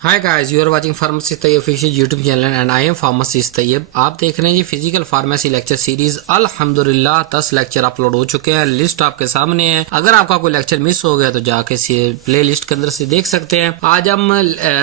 Hi guys, you are watching pharmacist Taiyab official YouTube channel and I am pharmacist Taiyab. आप देख रहे हैं जी फिजिकल फार्मेसी लेक्चर सीरीज। अल्हम्दुलिल्लाह 10 लेक्चर अपलोड हो चुके हैं, लिस्ट आपके सामने है। अगर आपका कोई लेक्चर मिस हो गया तो जाके प्ले लिस्ट के अंदर से देख सकते हैं। आज हम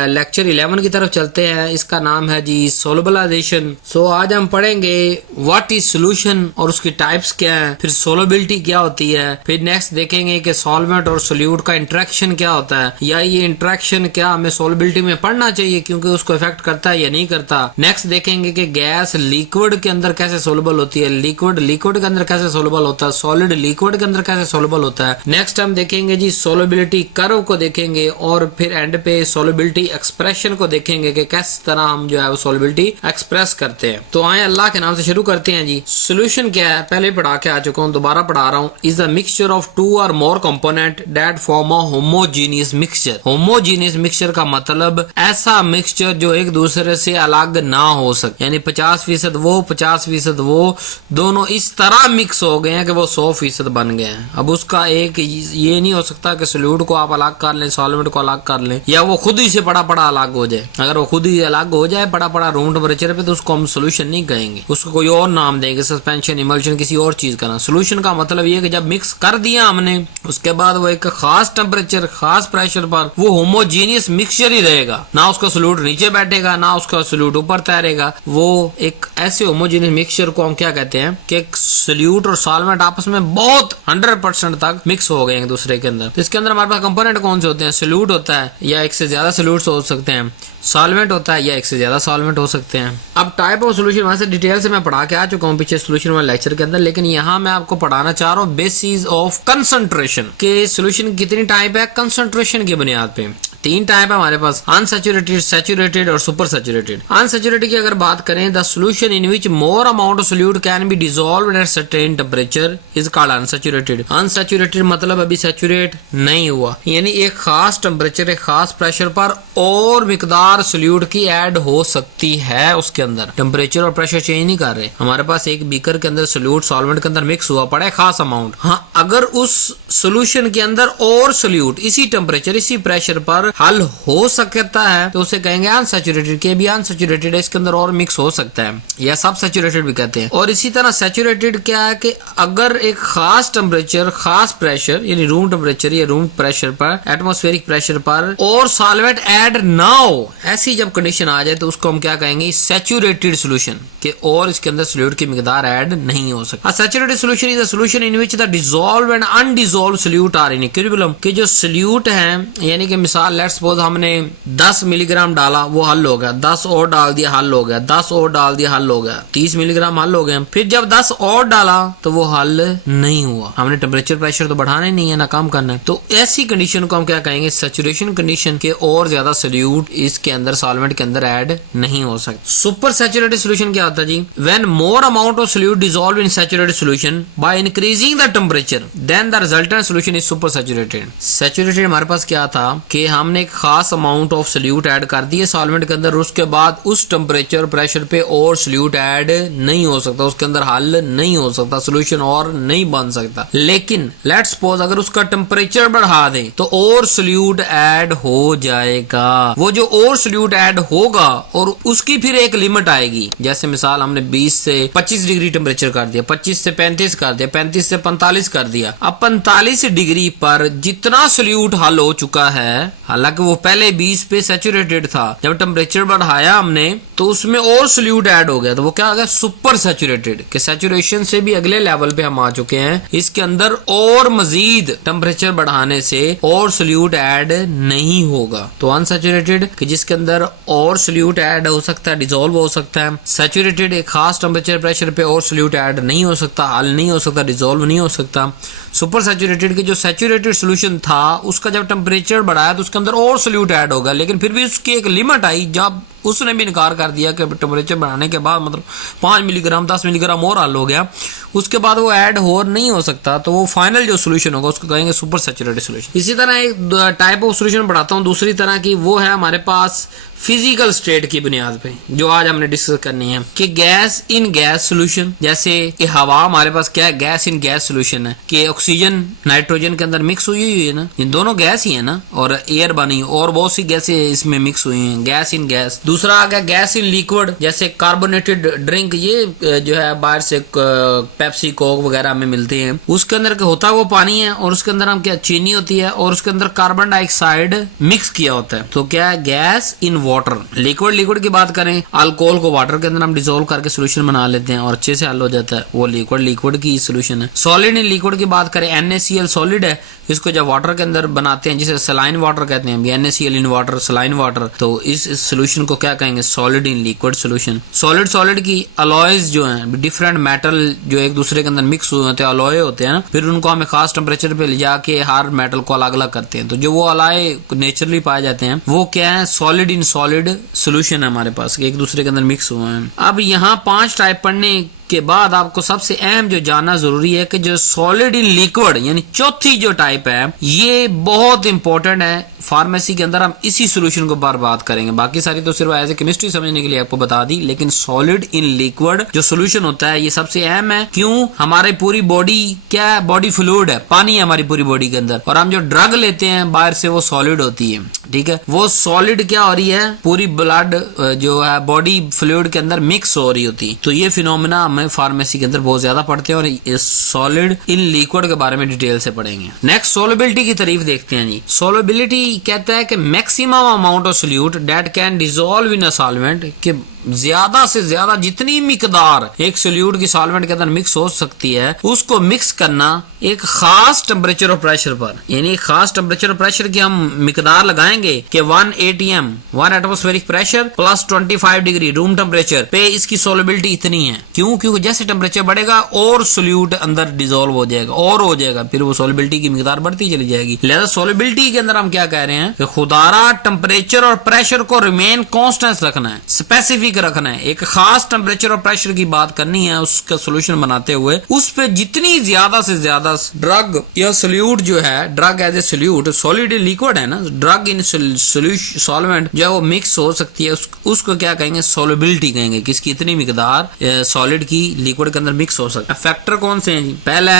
लेक्चर 11 की तरफ चलते हैं। इसका नाम है जी सोलबलाइजेशन। सो आज हम पढ़ेंगे व्हाट इज सोल्यूशन और उसकी टाइप्स क्या है, फिर सोलबिलिटी क्या होती है, फिर नेक्स्ट देखेंगे कि सॉल्वेंट और सोल्यूट का इंटरेक्शन क्या होता है, या ये इंटरेक्शन क्या हमें सोलबिलिटी में पढ़ना चाहिए क्योंकि उसको इफेक्ट करता है या नहीं करता। नेक्स्ट देखेंगे कि गैस लिक्विड के अंदर कैसे सोलबल होती है, लिक्विड लिक्विड के अंदर कैसे सोलबल होता है, सॉलिड लिक्विड के अंदर कैसे सोलबल होता है। नेक्स्ट हम देखेंगे जी सोलबिलिटी कर्व को देखेंगे और फिर एंड पे सोलबिलिटी एक्सप्रेशन को देखेंगे कि किस तरह हम जो है वो सोलबिलिटी एक्सप्रेस करते हैं। तो आए अल्लाह के नाम से शुरू करते हैं जी। सोल्यूशन क्या है पहले पढ़ा के आ चुका हूँ, दोबारा पढ़ा रहा हूँ। Is the mixture of two or more component that form a homogeneous mixture. Homogeneous mixture का मतलब ऐसा मिक्सचर जो एक दूसरे से अलग ना हो सके, यानी 50% वो 50% वो दोनों इस तरह मिक्स हो गए हैं कि वो 100% बन गए हैं। अब उसका एक ये नहीं हो सकता कि सोल्यूट को आप अलग कर लें, सॉल्वेंट को अलग कर लें, या वो खुद ही से बड़ा बड़ा अलग हो जाए। अगर वो खुद ही अलग हो जाए बड़ा बड़ा रूम टेम्परेचर पे तो उसको हम सोल्यूशन नहीं कहेंगे, उसको कोई और नाम देंगे, सस्पेंशन, इमल्शन, किसी और चीज का नाम। सोल्यूशन का मतलब ये कि जब मिक्स कर दिया हमने उसके बाद वो एक खास टेम्परेचर खास प्रेशर पर वो होमोजीनियस मिक्सचर ही रहेगा, ना उसका सोल्यूट नीचे बैठेगा ना उसका सोल्यूट ऊपर तैरेगा। वो एक ऐसे होमोजेनियस मिक्सचर को हम क्या कहते हैं कि सोल्यूट और सॉल्वेंट आपस में बहुत 100% तक मिक्स हो गए एक दूसरे के अंदर। तो इसके अंदर हमारे पास कंपोनेंट कौन से होते हैं? सोल्यूट होता है या एक से ज्यादा सोल्यूट्स हो सकते हैं, सॉल्वेंट होता है या एक से ज्यादा सॉल्वेंट हो सकते हैं। अब टाइप ऑफ सोल्यूशन वहां से डिटेल से मैं पढ़ा के आ चुका हूँ पीछे सोल्यूशन वाले लेक्चर के अंदर, लेकिन यहाँ मैं आपको पढ़ाना चाह रहा हूँ बेसिस ऑफ कंसंट्रेशन के सोल्यूशन कितनी टाइप है। कंसंट्रेशन की बुनियाद पे 3 टाइप है हमारे पास, अनसैचुरेटेड, सैचुरेटेड और सुपर सैचुरेटेड। अनसैचुरेटेड की अगर बात करें, the solution in which more amount of solute can be dissolved at certain temperature is called unsaturated. Unsaturated मतलब अभी सैचुरेट नहीं हुआ, यानी एक खास टेम्परेचर एक खास प्रेशर पर और मिकदार सोल्यूट की ऐड हो सकती है। उसके अंदर टेम्परेचर और प्रेशर चेंज नहीं कर रहे। हमारे पास एक बीकर के अंदर सोल्यूट सॉल्वेंट के अंदर मिक्स हुआ पड़ा है खास अमाउंट। हाँ, अगर उस सोल्यूशन के अंदर और सोल्यूट इसी टेम्परेचर इसी प्रेशर पर हल हो सकता है तो उसे कहेंगे अनसैचुरेटेड। के भी अनसैचुरेटेड है, इसके अंदर और मिक्स हो सकता है, या सब सैचुरेटेड भी कहते हैं। और इसी तरह सैचुरेटेड क्या है कि अगर एक खास टेम्परेचर खास प्रेशर यानी रूम टेम्परेचर या रूम प्रेशर पर एटमॉस्फेरिक प्रेशर पर और सॉल्वेंट ऐड ना हो, ऐसी जब कंडीशन आ जाए तो उसको हम क्या कहेंगे? सैचुरेटेड सोल्यूशन के और इसके अंदर सोल्यूट की मिकदार ऐड नहीं हो सकती। Saturated solution is a solution in which the dissolved and undissolved solute are in equilibrium. कि जो सोल्यूट है, यानी कि मिसाल लेट्स सपोज हमने 10 मिलीग्राम डाला वो हल हो गया, 10 और डाल दिया हल हो गया, 10 और डाल दिया हल हो गया, 30 मिलीग्राम हल हो गया। फिर जब 10 और डाला तो वो हल नहीं हुआ, हमने टेम्परेचर प्रेशर तो बढ़ाना ही नहीं है ना कम करना है। तो ऐसी कंडीशन को हम क्या कहेंगे? सैचुरेशन कंडीशन के और ज्यादा सोल्यूट इसके अंदर सॉल्वेंट के अंदर ऐड नहीं हो सकता। सुपर सैचुरेटेड सोल्यूशन क्या होता है जी? When more amount of solute dissolve in saturated solution by increasing the temperature then the resultant solution is super saturated. Saturated हमारे पास क्या था कि हमने एक खास अमाउंट ऑफ सोल्यूट ऐड कर दिए सॉल्वेंट के अंदर, उसके बाद उस टेम्परेचर प्रेशर पे और सोल्यूट ऐड नहीं हो सकता, उसके अंदर हल नहीं हो सकता, सोल्यूशन और नहीं बन सकता। लेकिन लेट्स सपोज अगर उसका टेम्परेचर बढ़ा दे तो और सोल्यूट ऐड हो जाएगा। वो जो और सोल्यूट ऐड होगा और उसकी फिर एक लिमिट आएगी। जैसे मिसाल हमने 20 से 25 डिग्री टेम्परेचर कर दिया, 25 से 35 कर दिया, 35 से 45 कर दिया। अब 45 डिग्री पर जितना सोल्यूट हल हो चुका है, हालांकि वो पहले 20 पे सैचुरेटेड था, जब टेम्परेचर बढ़ाया हमने तो उसमें और सोल्यूट ऐड हो गया, तो वो क्या आ गया? Super saturated. के सैचुरेशन से भी अगले लेवल पे हम आ चुके हैं, इसके अंदर और मजीद टेम्परेचर बढ़ाने से और सोल्यूट ऐड नहीं होगा। तो अनसैचुरेटेड कि जिसके अंदर और सोल्यूट ऐड हो सकता है, डिसॉल्व हो सकता है। सैचुरेटेड एक खास टेम्परेचर प्रेशर पे और सोल्यूट ऐड नहीं हो सकता, हल नहीं हो सकता, डिसॉल्व नहीं हो सकता। सुपर सैचुरेटेड के जो सैचुरेटेड सोल्यूशन था उसका जब टेम्परेचर बढ़ाया तो उसके अंदर और सोल्यूट ऐड होगा, लेकिन फिर भी उसकी एक लिमिट आई, जब उसने भी इनकार कर दिया कि टेम्परेचर बढ़ाने के बाद मतलब 5 मिलीग्राम 10 मिलीग्राम और हल हो गया, उसके बाद वो ऐड हो नहीं हो सकता, तो वो फाइनल जो सोल्यूशन होगा उसको कहेंगे सुपर सैचुरेटेड सोल्यूशन। इसी तरह एक टाइप ऑफ सोल्यूशन बढ़ाता हूँ दूसरी तरह की, वो है हमारे पास फिजिकल स्टेट की बुनियाद पे, जो आज हमने डिस्कस करनी है कि गैस इन गैस सोल्यूशन, जैसे कि हवा हमारे पास क्या है, गैस इन गैस सोल्यूशन है कि ऑक्सीजन नाइट्रोजन के अंदर मिक्स हुई है ना, इन दोनों गैस ही है ना, और एयर बनी और बहुत सी गैसें इसमें मिक्स हुई हैं, गैस इन गैस। दूसरा आ गया गैस इन लिक्विड, जैसे कार्बोनेटेड ड्रिंक, ये जो है बाहर से पेप्सी कोक वगैरह में मिलते हैं, उसके अंदर होता है वो पानी है और उसके अंदर हम क्या चीनी होती है और उसके अंदर कार्बन डाइऑक्साइड मिक्स किया होता है, तो क्या है गैस इन वाटर। लिक्विड की बात करें, अल्कोहल को वाटर के अंदर हम डिसोल्व करके सोल्यूशन बना लेते हैं और अच्छे से हल हो जाता है, वो लिक्विड की सोल्यूशन है। सॉलिड इन लिक्विड की बात करें, NaCl सॉलिड है, इसको जब वाटर के अंदर बनाते हैं जिसे सलाइन वाटर कहते हैं, NaCl in water saline water, तो इस सोल्यूशन को क्या कहेंगे, solid in liquid solution. Solid की अलॉयज जो हैं, डिफरेंट मेटल जो एक दूसरे के अंदर मिक्स हुए होते हैं, अलॉय होते हैं ना, फिर उनको हमें खास टेम्परेचर पे ले जाके हर मेटल को अलग अलग करते हैं, तो जो वो अलॉय नेचुरली पाए जाते हैं वो क्या है, सॉलिड इन सॉलिड सोल्यूशन है हमारे पास, एक दूसरे के अंदर मिक्स हुए हैं। अब यहाँ 5 टाइप पढ़ने के बाद आपको सबसे अहम जो जानना जरूरी है कि जो सॉलिड इन लिक्विड यानी चौथी जो टाइप है, ये बहुत इंपॉर्टेंट है फार्मेसी के अंदर, हम इसी सोल्यूशन को बार बात करेंगे, बाकी सारी तो सिर्फ एज ए केमिस्ट्री समझने के लिए आपको बता दी, लेकिन सॉलिड इन लिक्विड जो सोल्यूशन होता है ये सबसे अहम है। क्यों? हमारी पूरी बॉडी क्या है, बॉडी फ्लूइड है, पानी है हमारी पूरी बॉडी के अंदर, और हम जो ड्रग लेते हैं बाहर से वो सॉलिड होती है, ठीक है, वो सॉलिड क्या हो रही है, पूरी ब्लड जो है बॉडी फ्लूइड के अंदर मिक्स हो रही होती है, तो ये फिनोमेना हमें फार्मेसी के अंदर बहुत ज्यादा पढ़ते हैं और इस सॉलिड इन लिक्विड के बारे में डिटेल से पढ़ेंगे। नेक्स्ट सोलबिलिटी की तारीफ देखते हैं जी। सोलबिलिटी कहता है कि maximum amount of solute that can dissolve in a solvent, कि ज्यादा से ज्यादा जितनी मिकदार एक सोल्यूट की सॉल्वेंट के अंदर मिक्स हो सकती है उसको मिक्स करना एक खास टेम्परेचर और प्रेशर पर, यानी खास टेम्परेचर और प्रेशर की हम मिकदार लगाएंगे कि 1 atm 1 atmospheric pressure plus 25 degree room temperature पे इसकी सोलबिलिटी इतनी है। क्यों? क्योंकि जैसे टेम्परेचर बढ़ेगा और सोल्यूट अंदर डिसॉल्व हो जाएगा और हो जाएगा, फिर वो सोलबिलिटी की मिकदार बढ़ती चली जाएगी। लिहाजा सोलबिलिटी के अंदर हम क्या कह रहे हैं कि खुदारा टेम्परेचर और प्रेशर को रिमेन कॉन्स्टेंट रखना है, स्पेसिफिक रखना है, एक खास टेम्परेचर और प्रेशर की बात करनी है उसका सोल्यूशन बनाते हुए, उस पे जितनी ज्यादा से ज्यादा ड्रग या सोल्यूट जो है, drug as a solute, solid liquid है ना, ड्रग इन सॉल्वेंट जो है वो मिक्स हो सकती है, उसको क्या कहेंगे, सोलबिलिटी कहेंगे, किसकी इतनी मिकदार सॉलिड की लिक्विड के अंदर मिक्स हो सकता है। फैक्टर कौन से हैं जी? पहला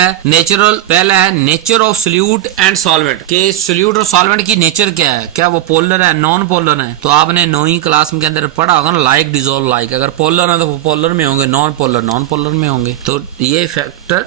है nature of solute and solvent, के सोल्यूट और सॉल्वेंट की नेचर क्या है, क्या वो पोलर है, नॉन पोलर है, तो आपने 9वीं क्लास के अंदर पढ़ा होगा ना, लाइक डिसॉल्व लाइक, अगर पोलर है तो वो पोलर में होंगे, नॉन पोलर में होंगे, तो ये फैक्टर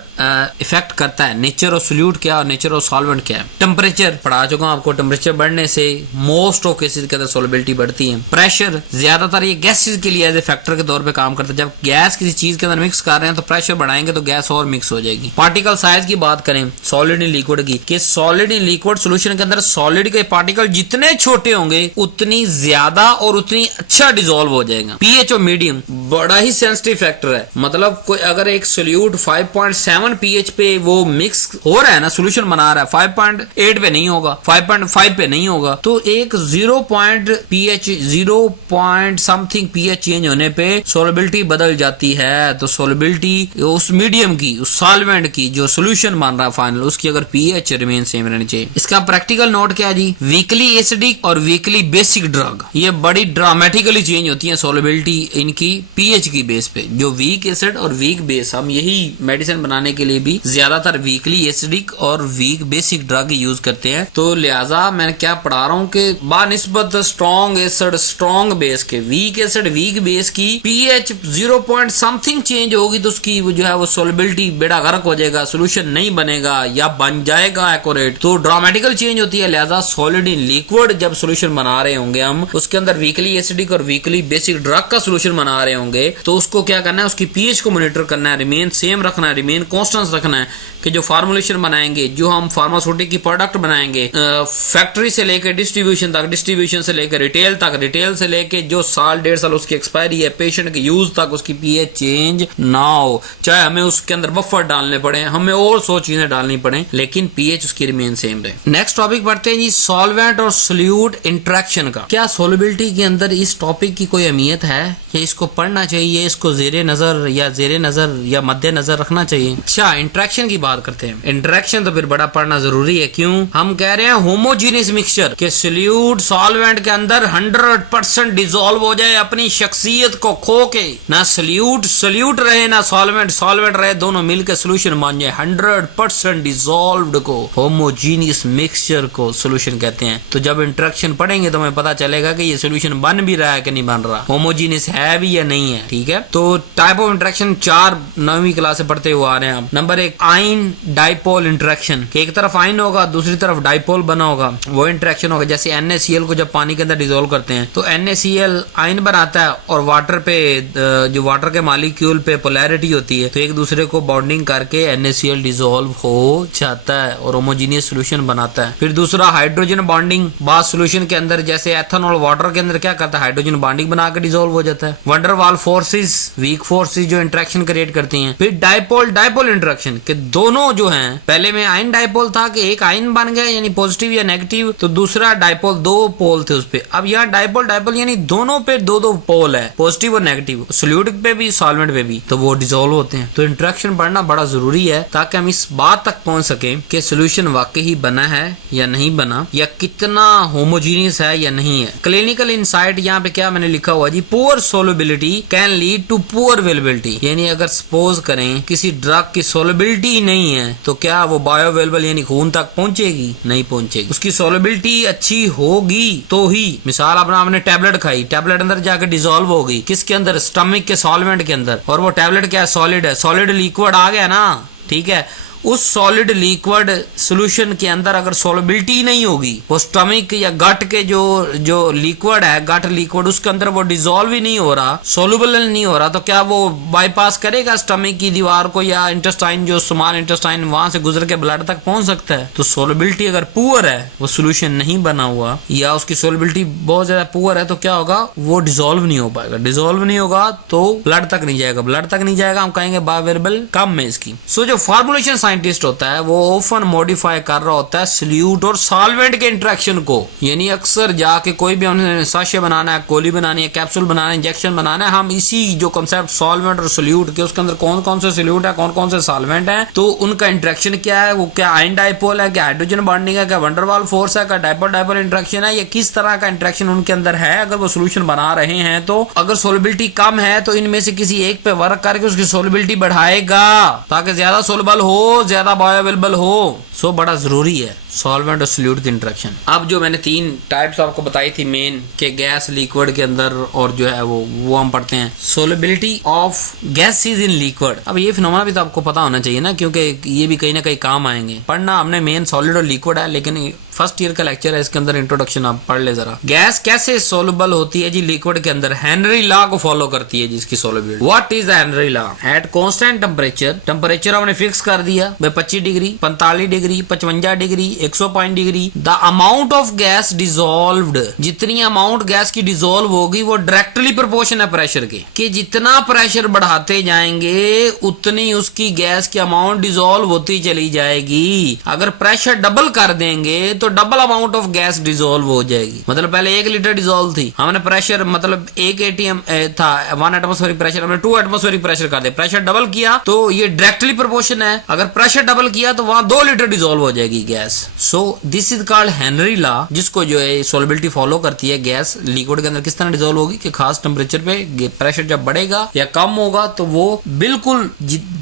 इफेक्ट करता है। नेचर ऑफ सोल्यूट क्या और नेचर ऑफ सॉल्वेंट क्या है। टेम्परेचर पढ़ा चुका हूं आपको, टेम्परेचर बढ़ने से मोस्ट ऑफ केसेस के अंदर सोलबिलिटी बढ़ती है। प्रेशर ज्यादातर ये गैसेस के लिए एज ए फैक्टर के तौर पे काम करता है, जब गैस किसी चीज के अंदर मिक्स कर रहे हैं तो प्रेशर बढ़ाएंगे तो गैस और मिक्स हो जाएगी। पार्टिकल साइज की बात करें सॉलिड इन लिक्विड की, कि सॉलिड इन लिक्विड सोल्यूशन के अंदर सॉलिड के पार्टिकल जितने छोटे होंगे उतनी ज्यादा और उतनी अच्छा डिसॉल्व हो जाएगा। पीएच और मीडियम बड़ा ही सेंसिटिव फैक्टर है, मतलब कोई अगर एक सोल्यूट 5.7 पीएच पे वो मिक्स हो रहा है ना, सोल्यूशन बना रहा है, 5.8 पे नहीं होगा, 5.5 पे नहीं होगा, तो एक 0 समथिंग पीएच चेंज होने पे सोलबिलिटी बदल जाती है। तो सोलबिलिटी उस मीडियम की, उस सॉल्वेंट की जो सोल्यूशन बन रहा है फाइनल, उसकी अगर पीएच रिमेन सेम रहनी चाहिए। इसका प्रैक्टिकल नोट क्या है जी, वीकली एसिडिक और वीकली बेसिक ड्रग ये बड़ी ड्रामेटिकली चेंज होती है सोलबिलिटी इनकी पीएच की बेस पे। जो वीक एसिड और वीक बेस, हम यही मेडिसिन बनाने के लिए भी ज्यादातर वीकली एसिडिक और वीक बेसिक ड्रग यूज करते हैं। तो लिहाजा मैं क्या पढ़ा रहा हूँ कि बानिस्बत स्ट्रॉन्ग एसिड स्ट्रॉन्ग बेस के वीक एसिड वीक बेस की पीएच 0 समथिंग चेंज होगी तो उसकी जो है वो सोलबिलिटी बेड़ा गर्क हो जाएगा, सोल्यूशन नहीं बनेगा या बन जाएगा एक्यूरेट, तो ड्रामेटिकल चेंज होती है। लिहाजा सॉलिड इन लिक्विड जब सोल्यूशन बना रहे होंगे हम, उसके अंदर वीकली एसिडिक और वीकली बेसिक ड्रग ड्रग का सोल्यूशन बना रहे होंगे तो उसको क्या करना है, उसकी पीएच को मॉनिटर करना है, रिमेन सेम रखना है, रिमेन कांस्टेंट रखना है कि जो फार्मूलेशन बनाएंगे, जो हम फार्मास्यूटिक की प्रोडक्ट बनाएंगे, फैक्ट्री से लेकर डिस्ट्रीब्यूशन तक, डिस्ट्रीब्यूशन से लेकर रिटेल तक, रिटेल से लेकर जो साल 1.5 साल उसकी एक्सपायरी है, पेशेंट के यूज तक उसकी पीएच चेंज ना हो, चाहे हमें उसके अंदर बफर डालने पड़े, हमें और 100 चीजें डालनी पड़े, लेकिन पीएच उसकी रिमेन सेम रहे। नेक्स्ट टॉपिक पढ़ते हैं जी, सॉल्वेंट और सोल्यूट इंटरेक्शन का। क्या सोल्युबिलिटी के अंदर इस टॉपिक की कोई अहमियत है या इसको पढ़ना चाहिए, इसको जेरे नजर या मद्दे नजर रखना चाहिए? अच्छा, इंटरेक्शन की बात करते हैं। इंटरेक्शन तो फिर बड़ा पढ़ना जरूरी है। क्यों? हम कह रहे हैं होमोजीनियस मिक्सचर के सोल्यूट सॉल्वेंट के अंदर 100% डिसॉल्व हो जाए अपनी शख्सियत को खो के, ना सोल्यूट रहे ना सॉल्वेंट रहे, दोनों मिलकर सोल्यूशन बन जाए। 100% डिसॉल्व्ड को होमोजीनियस मिक्सचर को सोल्यूशन कहते हैं। तो जब इंटरेक्शन पढ़ेंगे तो हमें पता चलेगा कि ये सोल्यूशन बन भी रहा है कि नहीं बन रहा, होमोजीनियस है भी या नहीं है। ठीक है, तो टाइप ऑफ इंटरेक्शन 4 9वीं क्लास से पढ़ते हुए आ रहे हैं आप। नंबर 1, आयन डाइपोल इंटरेक्शन, एक तरफ आयन होगा, दूसरी तरफ डाइपोल बना होगा, वो इंटरेक्शन होगा। जैसे NaCl को जब पानी के अंदर डिसॉल्व करते हैं तो NaCl आयन बनाता है और वाटर पे, जो वाटर के मॉलिक्यूल पे पोलैरिटी होती है, तो एक दूसरे को बॉन्डिंग करके NaCl डिसॉल्व हो जाता है और होमोजीनियस सोल्यूशन बनाता है। फिर दूसरा, हाइड्रोजन बॉन्डिंग बाद सोल्यूशन के अंदर, जैसे एथेनॉल वाटर के अंदर क्या करता है, हाइड्रोजन बॉन्डिंग बना के डिसॉल्व हो जाता है। वंडर वाल फोर्सेस, वीक फोर्सेस जो इंटरेक्शन क्रिएट करती हैं। फिर डाइपोल इंटरेक्शन के दोनों जो हैं, पहले में आयन डाइपोल था कि एक आयन बन गया यानी पॉजिटिव या नेगेटिव, तो दूसरा डाइपोल 2 पोल थे उस पे। अब यहाँ डाइपोल यानी दोनों पे 2 पोल है, पॉजिटिव और नेगेटिव, सोल्यूट पे भी सॉल्वेंट पे भी, तो वो डिसॉल्व होते हैं। तो इंटरेक्शन पढ़ना बड़ा जरूरी है ताकि हम इस बात तक पहुंच सके कि सोल्यूशन वाकई बना है या नहीं बना, या कितना होमोजीनियस है या नहीं है। क्लिनिकल इंसाइट यहाँ पे क्या मैंने लिखा हुआ जी, poor solubility can lead to poor availability, यानी अगर सपोज करें किसी ड्रग की सोल्युबिलिटी नहीं है तो क्या वो बायो अवेलेबल यानी खून तक पहुंचेगी? नहीं पहुंचेगी। उसकी सोल्युबिलिटी अच्छी होगी तो ही, मिसाल आपने टैबलेट खाई, टैबलेट अंदर जाकर डिसॉल्व होगी, किसके अंदर? स्टमक के सॉल्वेंट के अंदर, और वो टैबलेट क्या है? सॉलिड है, सॉलिड लिक्विड आ गया ना, ठीक है। उस सॉलिड लिक्विड सॉल्यूशन के अंदर अगर सॉल्युबिलिटी नहीं होगी, वो स्टमक या गट के जो लिक्विड है, गट लिक्विड, उसके अंदर वो डिसॉल्व ही नहीं हो रहा, सोल्यूबल नहीं हो रहा, तो क्या वो बाईपास करेगा स्टमक की दीवार को, या इंटेस्टाइन, जो स्मॉल इंटेस्टाइन वहां से गुजर के ब्लड तक पहुंच सकता है? तो सोल्युबिलिटी अगर पुअर है, वो सोल्यूशन नहीं बना हुआ, या उसकी सोल्युबिलिटी बहुत ज्यादा पुअर है, तो क्या होगा? वो डिसॉल्व नहीं हो पाएगा। डिसॉल्व नहीं होगा तो ब्लड तक नहीं जाएगा, ब्लड तक नहीं जाएगा, हम कहेंगे बायोअवेलेबल कम है इसकी। सो जो फार्मूलेशन साइंटिस्ट होता है वो ओपन मॉडिफाई कर रहा होता है सोल्यूट और सॉल्वेंट के इंटरेक्शन को, यानी अक्सर जाके कोई भी हमने साशे बनाना है, गोली बनानी है, कैप्सूल बनाना है, इंजेक्शन बनाना है, हम इसी जो कंसेप्ट सॉल्वेंट और सोल्यूट के, उसके अंदर कौन कौन से सोल्यूट है, कौन कौन से सॉल्वेंट है, तो उनका इंटरेक्शन क्या है, वो क्या आयन डाइपोल है, क्या हाइड्रोजन बॉन्डिंग है, क्या वंडर वाल फोर्स है, क्या डाइपोल इंटरेक्शन है, या किस तरह का इंटरेक्शन उनके अंदर है। अगर वो सोल्यूशन बना रहे हैं तो अगर सोल्युबिलिटी कम है तो इनमें से किसी एक पे वर्क करके उसकी सोल्युबिलिटी बढ़ाएगा ताकि ज्यादा सोल्युबल हो, ज्यादा बायोअवेलेबल हो। सो बड़ा जरूरी है सॉल्वेंट और सोल्यूट की इंटरेक्शन। अब जो मैंने 3 टाइप्स आपको बताई थी मेन, के गैस लिक्विड के अंदर, और जो है वो हम पढ़ते हैं solubility of gases in liquid. अब ये फिनोमेना भी तो आपको पता होना चाहिए ना, क्योंकि ये भी कहीं ना कहीं काम आएंगे। पढ़ना हमने मेन सॉलिड और लिक्विड है, लेकिन फर्स्ट ईयर का लेक्चर है, इसके अंदर इंट्रोडक्शन आप पढ़ ले जरा। गैस कैसे सोल्युबल होती है जी लिक्विड के अंदर? हेनरी लॉ को फॉलो करती है जिसकी solubility. What is the Henry law? At constant temperature हमने फिक्स कर दिया 25 degree, 45 degree, 55 degree, 105 degree, the amount of gas dissolved, जितनी अमाउंट गैस की डिसॉल्व होगी वो डायरेक्टली प्रोपोर्शन है प्रेशर के, कि जितना प्रेशर बढ़ाते जाएंगे उतनी उसकी गैस की अमाउंट डिसॉल्व होती चली जाएगी। अगर प्रेशर डबल कर देंगे तो double amount of gas dissolve हो जाएगी। मतलब पहले 1 लीटर डिसॉल्व थी, हमने प्रेशर मतलब 1 atm था 1 एटमॉस्फेरिक प्रेशर, हमने 2 एटमॉस्फेरिक प्रेशर कर दिया, प्रेशर डबल किया तो ये डायरेक्टली प्रोपोर्शन है। अगर प्रेशर डबल किया तो वहां 2 लीटर डिसॉल्व हो जाएगी gas. So this is called Henry law, जिसको जो है सोल्युबिलिटी फॉलो करती है। गैस लिक्विड के अंदर किस तरह डिसॉल्व होगी कि खास टेम्परेचर पे प्रेशर जब बढ़ेगा या कम होगा तो वो बिल्कुल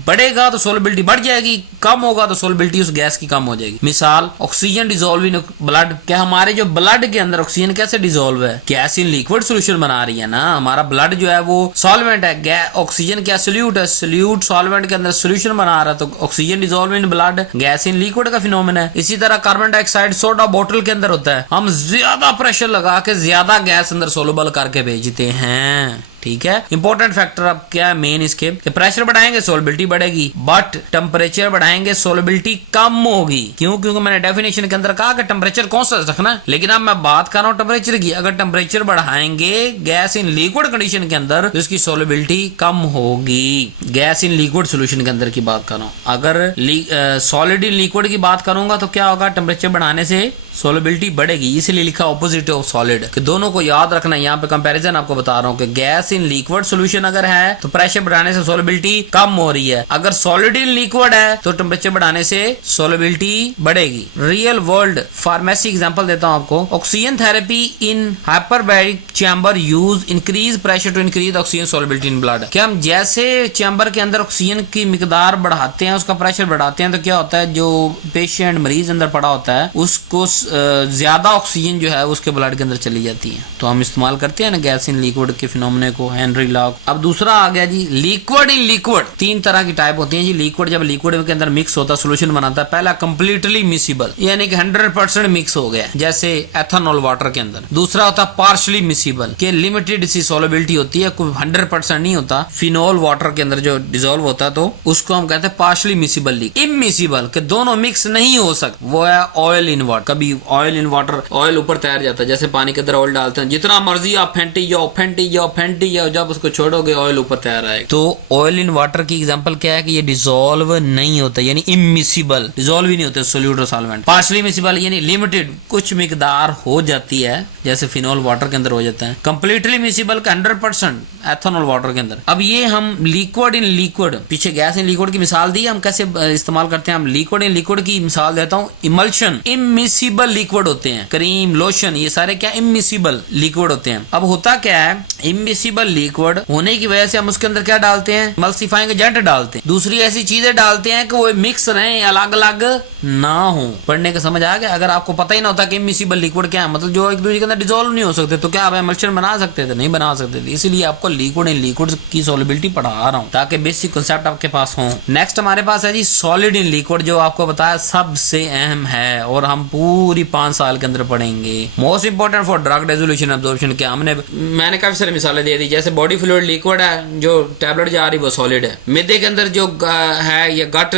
बढ़ेगा तो सोल्युबिलिटी बढ़ जाएगी, कम होगा तो सोल्युबिलिटी उस गैस की कम हो जाएगी। मिसाल ऑक्सीजन डिसॉल्व इन ब्लड, क्या हमारे जो ब्लड के अंदर ऑक्सीजन कैसे डिसॉल्व है? गैस इन लिक्विड सोल्यूशन बना रही है ना, हमारा ब्लड जो है वो सॉल्वेंट है, ऑक्सीजन क्या सोल्यूट है, सोल्यूट सॉल्वेंट के अंदर सोल्यूशन बना रहा है, तो oxygen dissolve in blood, gas in liquid का फिनोमेना है। इसी तरह कार्बन डाइऑक्साइड सोडा बोतल के अंदर होता है, हम ज्यादा प्रेशर लगा के ज्यादा गैस अंदर सोल्युबल करके भेजते हैं, ठीक है। इंपॉर्टेंट फैक्टर अब क्या है मेन इसके, प्रेशर बढ़ाएंगे सोलबिलिटी बढ़ेगी, बट टेम्परेचर बढ़ाएंगे सोलबिलिटी कम होगी। क्यों? क्योंकि मैंने डेफिनेशन के अंदर कहा कि टेम्परेचर कांस्टेंट रखना है, लेकिन अब मैं बात कर रहा हूं टेम्परेचर की। अगर टेम्परेचर बढ़ाएंगे गैस इन लिक्विड कंडीशन के अंदर तो इसकी सोलबिलिटी कम होगी। गैस इन लिक्विड सोल्यूशन के अंदर की बात कर रहा हूं। अगर सॉलिड इन लिक्विड की बात करूंगा तो क्या होगा, टेम्परेचर बढ़ाने से सोलबिलिटी बढ़ेगी, इसलिए लिखा ऑपोजिट ऑफ सॉलिड। कि दोनों को याद रखना है। यहाँ पे कंपैरिजन आपको बता रहा हूँ कि गैस इन लिक्विड सॉल्यूशन अगर है तो प्रेशर बढ़ाने से सोलबिलिटी कम हो रही है, अगर सॉलिड इन लिक्विड है तो टेम्परेचर बढ़ाने से सोलबिलिटी बढ़ेगी। रियल वर्ल्ड फार्मेसी एग्जांपल देता हूँ आपको। Oxygen therapy in hyperbaric chamber use increase pressure to increase oxygen solubility in blood. क्या हम जैसे चैम्बर के अंदर ऑक्सीजन की मिकदार बढ़ाते हैं, उसका प्रेशर बढ़ाते हैं, तो क्या होता है, जो पेशेंट मरीज अंदर पड़ा होता है उसको ज्यादा ऑक्सीजन जो है उसके ब्लड के अंदर चली जाती है। तो हम इस्तेमाल करते हैं ना गैस इन लिक्विड के फिनोमेना को, हेनरी लॉ। अब दूसरा आ गया जी लिक्विड इन लिक्विड। तीन तरह की टाइप होती है जी लिक्विड। जब लिक्विड के अंदर मिक्स होता है, सोल्यूशन बनाता है, पहला कंप्लीटली मिसिबल यानी कि 100% मिक्स हो गया, जैसे एथेनॉल वाटर के अंदर। दूसरा होता है पार्शली मिसिबल के लिमिटेड सी सोलबिलिटी होती है, कोई 100% नहीं होता। फिनोल वाटर के अंदर जो डिजोल्व होता है तो उसको हम कहते हैं पार्शली मिसिबल लिक्विड। इमिसिबल के दोनों मिक्स नहीं हो सकते, वो है ऑयल इन वाटर। कभी ऑयल इन वाटर, ऑयल ऊपर तैर जाता है, जैसे पानी के अंदर ऑयल डालते हैं, जितना मर्जी आप फेंटी जाओ, जब उसको छोड़ोगे ऑयल ऊपर तैर आएगा। तो ऑयल इन वाटर की एग्जांपल क्या है कि ये डिसॉल्व नहीं होता, यानी इमिसिबल, डिसॉल्व ही नहीं होते सोल्यूट और सॉल्वेंट। पार्शली मिसिबल यानी लिमिटेड, कुछ मिकदार हो जाती है, जैसे फिनोल वाटर के अंदर हो जाता है। कंप्लीटली मिसिबल का 100% एथेनॉल वाटर के अंदर। अब ये हम लिक्विड इन लिक्विड, पीछे गैस इन लिक्विड की मिसाल दी, हम कैसे इस्तेमाल करते हैं। हम लिक्विड इन लिक्विड की मिसाल देता हूँ। इमल्शन इमिसिबल लिक्विड होते हैं, क्रीम लोशन ये सारे क्या इमिसिबल लिक्विड होते हैं। अब होता क्या है, इमिसिबल लिक्विड होने की वजह से हम उसके अंदर क्या डालते हैं, इमल्सिफाइंग एजेंट डालते हैं, दूसरी ऐसी चीजें डालते हैं कि वो मिक्स रहे, अलग अलग ना हो। पढ़ने का समझ आ गया। अगर आपको पता ही ना होता कि इमिसिबल लिक्विड क्या है, मतलब जो एक दूसरे के अंदर डिसॉल्व नहीं हो सकते, तो क्या आप इमल्शन बना सकते थे? नहीं बना सकते थे। इसीलिए आपको लिक्विड इन लिक्विड की सोलिबिलिटी पढ़ा रहा हूँ ताकि बेसिक कांसेप्ट आपके पास हो। नेक्स्ट हमारे पास है जी सॉलिड इन लिक्विड, जो आपको बताया सबसे अहम है और हम पूरी 5 साल के अंदर पढ़ेंगे। Most important for drug dissolution absorption. क्या मैंने काफी सारी मिसालें दे दी, जैसे बॉडी फ्लूइड लिक्विड है, जो टैबलेट जा रही वो सॉलिड है। मैदे के अंदर जो है ये गट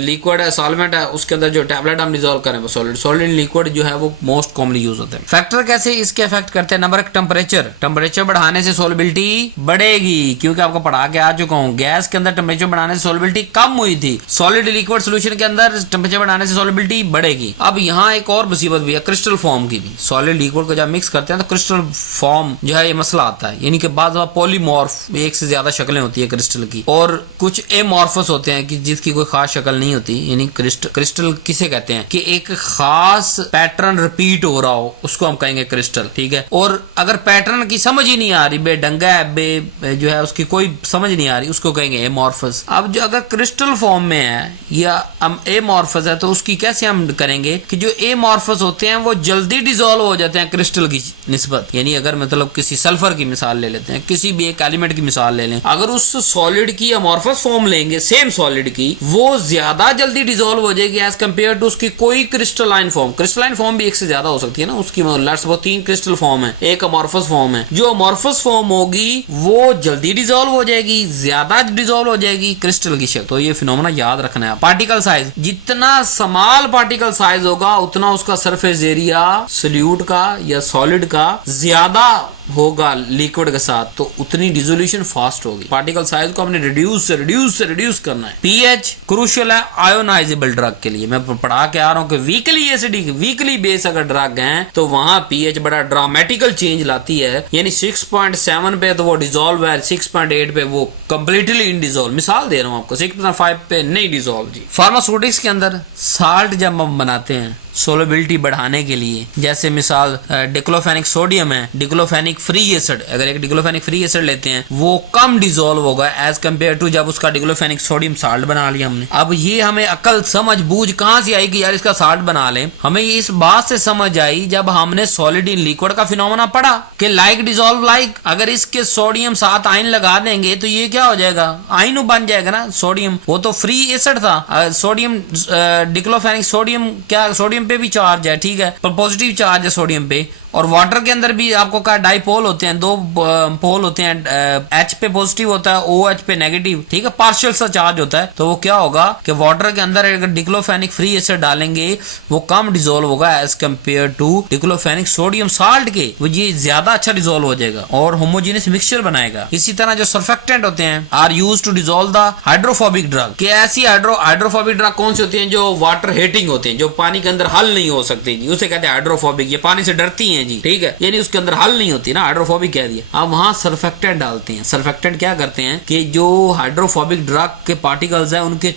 लिक्विड है, सॉल्वेंट है, उसके अंदर जो टैबलेट हम डिसॉल्व करें वो सॉलिड। सॉलिड लिक्विड जो है वो मोस्ट कॉमनली यूज होता है। फैक्टर कैसे इसके अफेक्ट करते हैं। Number 1 temperature. टेम्परेचर बढ़ाने से सोलबिलिटी बढ़ेगी, क्योंकि आपको पढ़ा के आ चुका हूँ। गैस के अंदर टेम्परेचर बढ़ाने से सोलबिलिटी कम हुई थी, सॉलिड लिक्विड सोल्यूशन के अंदर टेम्परेचर बढ़ाने से सोलबिलिटी बढ़ेगी। अब यहाँ एक और मुसीबत भी है, क्रिस्टल फॉर्म की भी। सॉलिड लिक्विड को जब मिक्स करते हैं तो क्रिस्टल फॉर्म जो है ये मसला आता है, यानी कि बाद पॉलीमॉर्फ, एक से ज्यादा शक्लें होती है क्रिस्टल की, और कुछ एमॉर्फस होते हैं कि जिसकी कोई खास शक्ल नहीं होती। यानी क्रिस्टल किसे कहते हैं कि एक खास पैटर्न रिपीट हो रहा हो, उसको हम कहेंगे क्रिस्टल, ठीक है। और अगर पैटर्न की समझ ही नहीं आ रही, बेढंगा है, जो है उसकी कोई समझ नहीं आ रही, उसको कहेंगे एमॉर्फस। अब जो अगर क्रिस्टल फॉर्म में है या एमॉर्फस है, तो उसकी कैसे हम करेंगे कि जो एमॉर्फस होते हैं वो जल्दी डिसॉल्व हो जाते हैं क्रिस्टल की निस्बत। यानी अगर मतलब किसी सल्फर की मिसाल ले लेते हैं, किसी भी एक एलिमेंट की मिसाल ले लें, अगर उस सॉलिड की अमॉर्फस फॉर्म लेंगे सेम सॉलिड की, वो ज्यादा जल्दी डिसॉल्व हो जाएगी एज कंपेयर टू उसकी कोई क्रिस्टलाइन फॉर्म। क्रिस्टलाइन फॉर्म भी एक से ज्यादा हो सकती है ना उसकी, लेट्स सपोज 3 क्रिस्टल फॉर्म है, एक अमॉर्फस फॉर्म है। जो अमॉर्फस फॉर्म होगी वो जल्दी डिसॉल्व हो जाएगी, ज्यादा डिसॉल्व हो जाएगी क्रिस्टल की शक्ल। तो ये फिनोमेना याद रखना है। पार्टिकल साइज, जितना स्मॉल पार्टिकल साइज होगा उतना उसका सरफेस एरिया सोल्यूट का या सॉलिड का ज्यादा होगा लिक्विड के साथ, तो उतनी डिसोल्यूशन फास्ट होगी। पार्टिकल साइज को हमने रिड्यूस करना है। पीएच क्रूशियल है आयोनाइजेबल ड्रग के लिए। मैं पढ़ा के आ रहा हूं कि वीकली एसिडिक, वीकली बेस अगर ड्रग है तो वहां पीएच बड़ा ड्रामेटिकल चेंज लाती है। यानी 6.7 पे तो वो डिसॉल्व है, 6.8 पे वो कंप्लीटली इनडिसॉल्व। मिसाल दे रहा हूं आपको, 6.5 पे नहीं डिसॉल्व जी। फार्मास्यूटिक्स के अंदर साल्ट जब हम बनाते हैं सोलबिलिटी बढ़ाने के लिए, जैसे मिसाल डिक्लोफेनिक सोडियम है, डिक्लोफेनिक फ्री एसिड, अगर एक डिक्लोफेनिक फ्री एसिड लेते हैं वो कम डिसॉल्व होगा एज कंपेयर टू जब उसका डिक्लोफेनिक सोडियम साल्ट बना लिया हमने। अब ये हमें अकल समझ बूझ कहां से आई कि यार इसका साल्ट बना लें। हमें ये इस बात से समझ आई जब हमने सॉलिड इन लिक्विड का फिनोमेना पढ़ा कि लाइक डिसॉल्व लाइक। अगर इसके सोडियम साथ आयन लगा देंगे तो ये क्या हो जाएगा, आयन बन जाएगा ना सोडियम। वो तो फ्री एसिड था। सोडियम डिक्लोफेनिक सोडियम, क्या सोडियम पे भी चार्ज है, ठीक है, पर पॉजिटिव चार्ज है सोडियम पे, और वाटर के अंदर भी आपको कहा डाईपोल होते हैं, दो पोल होते हैं, H पे पॉजिटिव होता है, OH पे नेगेटिव, ठीक है, पार्शियल सा चार्ज होता है। तो वो क्या होगा कि वाटर के अंदर अगर डिक्लोफेनिक फ्री एसिड डालेंगे वो कम डिसॉल्व होगा as compare to diclofenac sodium salt के, वो ये ज्यादा अच्छा डिसॉल्व हो जाएगा और होमोजेनियस मिक्सचर बनाएगा। इसी तरह जो सर्फेक्टेंट होते हैं are use to dissolve the hydrophobic drug, कि ऐसी हाइड्रोफोबिक ड्रग कौन सी होती है जो वाटर हेटिंग होते हैं, जो पानी के अंदर हल नहीं हो सकती जी, उसे कहते हैं हाइड्रोफोबिक। ये पानी से डरती हैं जी, ठीक है, यानी उसके अंदर हल नहीं होती ना, हाइड्रोफोबिक कह दिया। अब वहां सर्फेक्टेंट डालते हैं। सर्फेक्टेंट क्या करते हैं कि जो हाइड्रोफोबिक ड्रग के पार्टिकल्स हैं उनके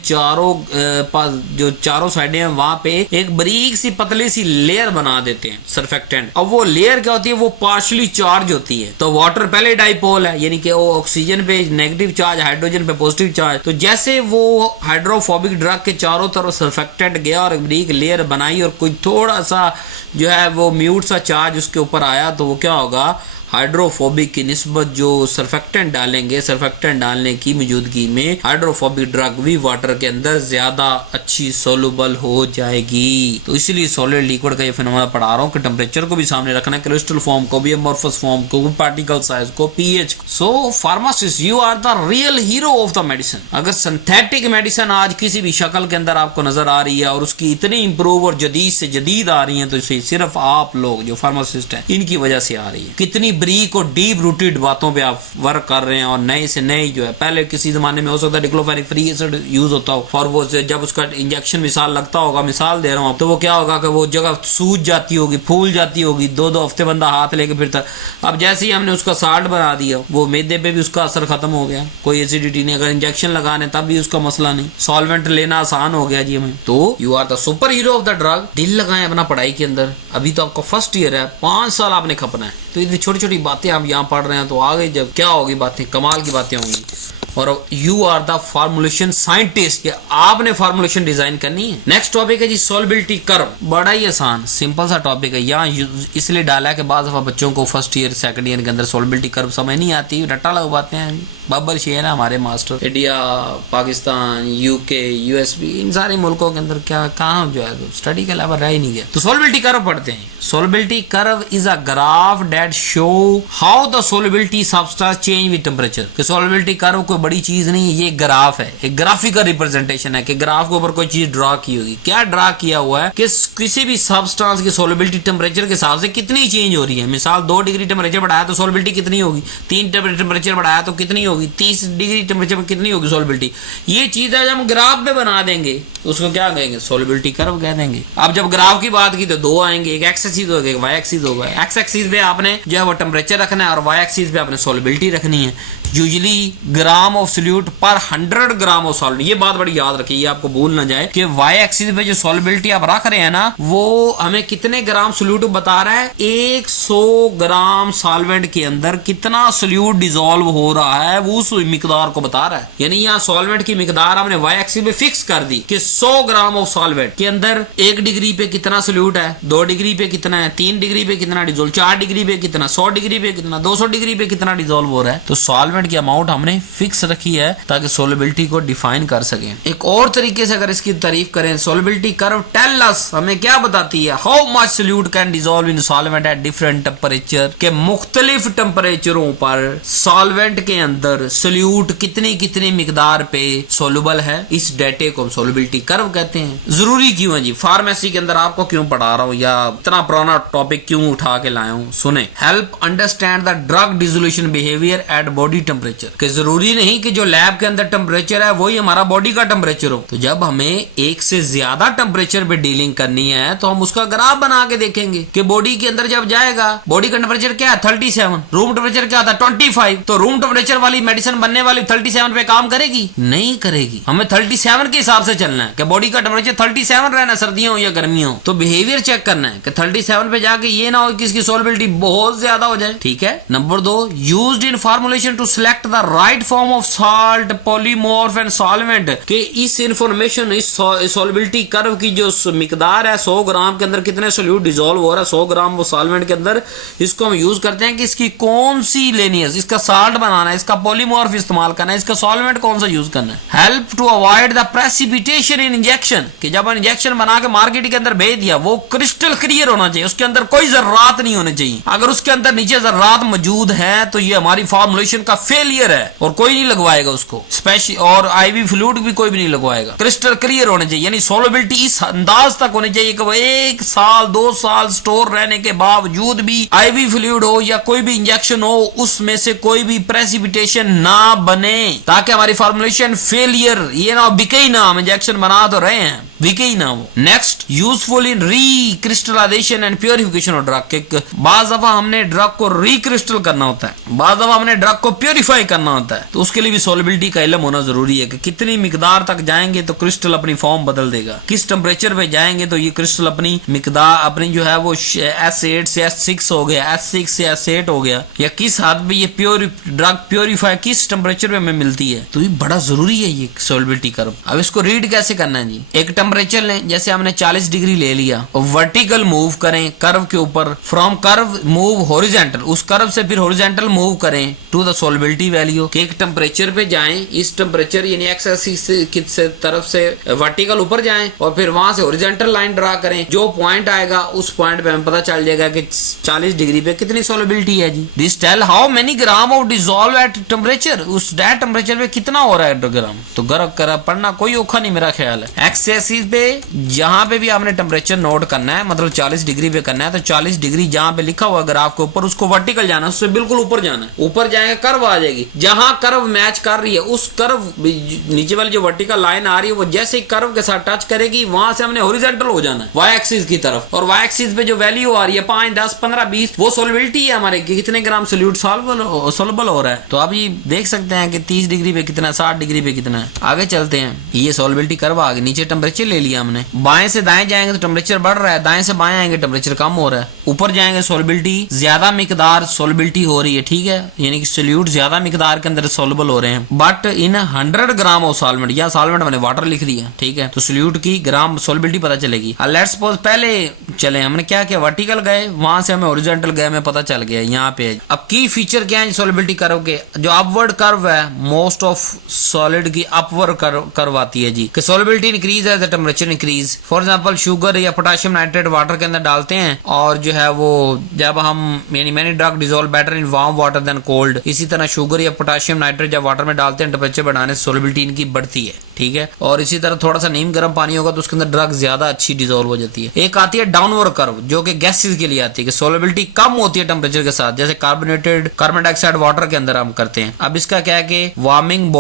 जो चारों साइडें हैं वहां पे एक बारीक सी पतली सी लेयर बना देते हैं सर्फेक्टेंट। अब वो लेयर क्या होती है, वो पार्शली चार्ज होती है। तो वाटर पहले डाइपोल है, यानी कि वो ऑक्सीजन पे नेगेटिव चार्ज, हाइड्रोजन पे पॉजिटिव चार्ज। तो जैसे वो हाइड्रोफोबिक ड्रग के चारों तरफ सर्फेक्टेंट गया और बारीक लेयर बनाई और कोई थोड़ा सा जो है वो म्यूट सा चार्ज उसके ऊपर आया, तो वो क्या होगा, हाइड्रोफोबिक की निस्बत जो सर्फेक्टेंट डालेंगे, सर्फेक्टेंट डालने की मौजूदगी में हाइड्रोफोबिक ड्रग भी वाटर के अंदर ज्यादा अच्छी सोलुबल हो जाएगी। तो इसलिए सॉलिड लिक्विड का ये फिनोमेना पढ़ा रहा हूँ कि टेम्परेचर को भी सामने रखना है, क्रिस्टल फॉर्म को भी, अमोर्फस फॉर्म को, पार्टिकल साइज को, pH. So pharmacist you are the real hero of the medicine. अगर सिंथेटिक मेडिसिन आज किसी भी शक्ल के अंदर आपको नजर आ रही है और उसकी इतनी इंप्रूव और जदीद से जदीद आ रही है, तो इसे सिर्फ आप लोग जो फार्मासिस्ट हैं इनकी वजह से आ रही है। कितनी ब्रीक और डीप रूटेड बातों पे आप वर्क कर रहे हैं और नए से नए जो है, पहले किसी जमाने में हो सकता है डिक्लोफेनिक फ्री एसिड यूज होता हो और वो जब उसका इंजेक्शन मिसाल लगता होगा, मिसाल दे रहा हूं, तो वो क्या होगा कि वो जगह सूज जाती होगी, फूल जाती होगी, 2-2 हफ्ते बंदा हाथ लेके फिरता। अब जैसे ही हमने उसका साल्ट बना दिया, वो मैदे पे भी उसका असर खत्म हो गया, कोई एसिडिटी नहीं। अगर इंजेक्शन लगाने तब भी उसका मसला नहीं, सॉल्वेंट लेना आसान हो गया जी हमें। तो you are the super hero of the drug. दिल लगाएं अपना पढ़ाई के अंदर, अभी तो आपका फर्स्ट ईयर है, 5 साल आपने खपना है। तो इतनी छोटी छोटी बातें हम यहाँ पढ़ रहे हैं, तो आगे जब क्या होगी, बातें कमाल की बातें होंगी। और you are the formulation scientist, आपने फार्मूलेशन डिजाइन करनी है। नेक्स्ट टॉपिक है जी सॉल्युबिलिटी कर्व। बड़ा ही आसान सिंपल सा टॉपिक है। यहाँ इसलिए डाला है कि बाद दफा बच्चों को फर्स्ट ईयर सेकंड ईयर के अंदर सॉल्युबिलिटी कर्व समझ नहीं आती, रट्टा लगवाते हैं। बब्बर शेर है हमारे master, India, Pakistan, UK, USA, इन सारे मुल्कों के अंदर क्या कहाँ जो है स्टडी के अलावा रह ही नहीं गया। तो सॉल्युबिलिटी कर्व पढ़ते हैं। Solubility curve is a graph that show how the solubility substance change with temperature. कि सॉल्युबिलिटी कर्व कोई बड़ी चीज नहीं है, ये ग्राफ है, एक ग्राफिकल रिप्रेजेंटेशन है कि ग्राफ के ऊपर कोई चीज ड्रा की होगी। क्या ड्रा किया हुआ है कि किसी भी सब्सटेंस की सॉल्युबिलिटी टेम्परेचर के हिसाब से कितनी चेंज हो रही है। मिसाल 2 डिग्री टेम्परेचर बढ़ाया तो सॉल्युबिलिटी कितनी होगी, 3 टेम्परेचर बढ़ाया तो कितनी होगी, 30 डिग्री टेम्परेचर पर कितनी होगी सॉल्युबिलिटी। ये चीज आज हम ग्राफ पे बना देंगे, उसको क्या कहेंगे, सॉल्युबिलिटी कर्व कह देंगे। अब जब ग्राफ की बात की तो 2 आएंगे, एक एक्स एक्सिस होगा, एक वाई एक्सिस होगा। एक्स एक्सिस पे आपने जो है वो टेम्परेचर रखना है और वाई एक्सिस पे आपने सॉल्युबिलिटी रखनी है। यूजुअली ग्राम ऑफ सोल्यूट पर 100 ग्राम ऑफ सॉल्वेंट। ये बात बड़ी याद रखिए, ये आपको भूल ना जाए कि वाई एक्सिस पे जो सॉल्युबिलिटी आप रख रहे हैं ना, वो हमें कितने ग्राम सोल्यूट बता रहा है, 100 ग्राम सॉल्वेंट के अंदर कितना सोल्यूट डिसॉल्व हो रहा है वो उस मिकदार को बता रहा है। यानी यहाँ सॉल्वेंट की मिकदार हमने वाई एक्सिस पे फिक्स कर दी कि 100 ग्राम ऑफ सॉल्वेंट के अंदर 1 डिग्री पे कितना सोल्यूट है, 2 डिग्री पे कितना है, 3 डिग्री पे कितना डिसॉल्व, 4 डिग्री पे कितना, 100 डिग्री पे कितना, 200 डिग्री पे कितना डिसॉल्व हो रहा है। तो सॉल्वेंट की अमाउंट हमने फिक्स रखी है ताकि सॉल्युबिलिटी को डिफाइन कर सकें। एक और तरीके से अगर इसकी तारीफ करें, सॉल्युबिलिटी कर्व टेल अस, हमें क्या बताती है, how much solute can dissolve in solvent at different temperature. के मुख्तलिफ टेम्परेचरों पर सॉल्वेंट के अंदर सोल्यूट कितनी कितनी मिकदार पे सोलुबल है। इस डेटे को हम सॉल्युबिलिटी कर्व कहते हैं। जरूरी क्यों है जी, फार्मेसी के अंदर आपको क्यों पढ़ा रहा हूं या इतना पुराना टॉपिक क्यों उठा के लाया हूं, सुने। Help understand the drug dissolution behaviour eight body temperature. कि जरूरी नहीं कि जो लैब के अंदर टेम्परेचर है वही हमारा बॉडी का टेम्परेचर हो। तो जब हमें एक से ज्यादा टेम्परेचर पे डीलिंग करनी है तो हम उसका ग्राफ बना के देखेंगे कि बॉडी के अंदर जब जाएगा, बॉडी का टेम्परेचर क्या है 37, रूम टेम्परेचर क्या था 25। तो रूम टेम्परेचर वाली मेडिसिन बनने वाली 37 पे काम करेगी? नहीं करेगी। हमें 37 के हिसाब से चलना है कि बॉडी का टेम्परेचर 37 रहना, सर्दियों या गर्मियों। तो बिहेवियर चेक करना है कि 37 पे जाके ये ना हो कि इसकी सॉल्युबिलिटी बहुत ज्यादा हो जाए। ठीक है। Number 2, used in formulation to select the right form of of salt, polymorph and solvent, कि इस इंफॉर्मेशन, इस सॉल्युबिलिटी कर्व की जो मिकदार है 100 ग्राम के अंदर कितने सोल्यूट डिसॉल्व हो रहा है 100 ग्राम वो सॉल्वेंट के अंदर, इसको हम यूज करते हैं कि इसकी कौन सी लेनी है, इसका साल्ट बनाना है, इसका पॉलीमॉर्फ इस्तेमाल करना है, इसका सॉल्वेंट कौन सा यूज करना है। Help to avoid the precipitation in injection, कि जब इंजेक्शन बना के मार्केट के अंदर भेज दिया वो क्रिस्टल क्लियर होना चाहिए, उसके अंदर कोई जर्रात नहीं होने चाहिए। अगर उसके अंदर नीचे जर्रात मौजूद है तो ये हमारी फॉर्मुलेशन का फेलियर है और कोई नहीं लगवाएगा उसको, स्पेशल और आईवी फ्लूइड भी कोई भी नहीं लगवाएगा। क्रिस्टल क्लियर होने चाहिए, यानी सोलबिलिटी इस अंदाज तक होनी चाहिए कि वो 1 साल 2 साल स्टोर रहने के बावजूद भी आईवी फ्लूइड हो या कोई भी इंजेक्शन हो उसमें से कोई भी प्रेसिपिटेशन ना बने, ताकि हमारी फॉर्मुलेशन फेलियर ये ना बिके ही ना, हम इंजेक्शन बना तो रहे हैं बिके ही ना वो। Next, useful in recrystallization and purification of drug, के बाज दफा हमने ड्रग को रिक्रिस्टल करना होता है, बाज दफा हमने ड्रग को प्योरीफाई करना होता है, तो उसके लिए भी सोलबिलिटी का इल्म होना जरूरी है कि कितनी मिकदार तक जाएंगे तो क्रिस्टल अपनी फॉर्म बदल देगा, किस टेम्परेचर पे जाएंगे तो ये क्रिस्टल अपनी मिकदार अपनी जो है वो S8 से S6 हो गया, S6 से S8 हो गया, या किस हद पे ये ड्रग प्योरीफाई किस टेम्परेचर पे हमें मिलती है, तो ये बड़ा जरूरी है ये सोलबिलिटी कर्व। अब इसको रीड कैसे करना है जी, एक टेम्परेचर लें, जैसे हमने 40 डिग्री ले लिया और वर्टिकल मूव करें कर्व के ऊपर, फ्रॉम कर्व मूव हॉरिजॉन्टल, उस कर्व से फिर हॉरिजॉन्टल मूव करें टू द सोलबिलिटी वैल्यू, कि एक टेम्परेचर पे जाएं, इस टेम्परेचर यानी एक्स एक्सिस से तरफ से वर्टिकल ऊपर जाएं और फिर वहां से हॉरिजॉन्टल लाइन ड्रा करें, जो पॉइंट आएगा उस पॉइंट पे हमें पता चल जाएगा कि 40 डिग्री पे कितनी सोलबिलिटी है जी। This tell how many gram of dissolve at temperature, उस डेट टेम्परेचर पे कितना हो रहा है ग्राम, तो गर्म पढ़ना कोई औखा नहीं मेरा ख्याल है। एक्स एक्सिस पे जहां पे भी आपने टेम्परेचर नोट करना है, मतलब 40 डिग्री पे करना है, तो 40 डिग्री जहां पे लिखा हुआ ग्राफ के ऊपर उसको वर्टिकल जाना है, उससे बिल्कुल ऊपर जाना है, ऊपर जाएंगे कर्व आ जाएगी, जहां कर्व मैच कर रही है उस कर्व नीचे वाली जो वर्टिकल लाइन आ रही है वो जैसे ही कर्व के साथ टच करेगी वहां से हमने हॉरिजॉन्टल हो जाना है वाई एक्सिस की तरफ, और वाई एक्सिस पे जो वैल्यू आ रही है 5 10 15 20 वो सोलबिलिटी है हमारे कितने ग्राम सोल्यूट सोलबल हो रहा है। तो आप ये देख सकते हैं कि 30 डिग्री पे कितना, 60 डिग्री पे कितना है। आगे चलते हैं, ये सोलबिलिटी कर्व आ गई, नीचे टेम्परेचर ले लिया हमने, बाएं से दाएं जाएंगे तो टेम्परेचर बढ़ रहा है, दाएं से बाएं आएंगे टेम्परेचर कम हो रहा है, ऊपर जाएंगे सोलबिलिटी ज्यादा मिकदार सोलबिलिटी हो रही है, ठीक है, यानी कि सोल्यूट ज्यादा मिकदार के अंदर सोलबल हो रहे हैं, but in 100 gram of solvent, या सॉल्वेंट मैंने वाटर लिख दिया, ठीक है, तो सोल्यूट की ग्राम सोलबिलिटी पता चलेगी। लेट्स सपोज पहले चले हमने क्या किया, वर्टिकल गए, वहां से हमें हॉरिजॉन्टल गए, हमें पता चल गया यहाँ पे। अब की फीचर क्या है सोलबिलिटी कर्व के, जो अपवर्ड कर्व है मोस्ट ऑफ सॉलिड की अपवर्ड कर्व आती है जी, कि solubility increase as the temperature increase. For example sugar या पोटेशियम नाइट्रेट वाटर के अंदर डालते हैं और जो है वो जब हम यानी many drug dissolve better in warm water than cold, इसी तरह शुगर या पोटेशियम नाइट्रेट जब वाटर में डालते हैं टेम्परेचर बढ़ाने से सोलबिलिटी इनकी बढ़ती है, ठीक है, और इसी तरह थोड़ा सा नीम गर्म पानी होगा तो उसके अंदर ड्रग ज्यादा अच्छी डिसॉल्व हो जाती है। एक आती है डाउनवर्ड कर्व जो कि गैसेस के लिए आती है, कि सोलबिलिटी कम होती है टेम्परेचर के साथ, जैसे कार्बोनेटेड कार्बन डाइऑक्साइड वाटर के अंदर हम करते हैं। अब इसका क्या है कि warming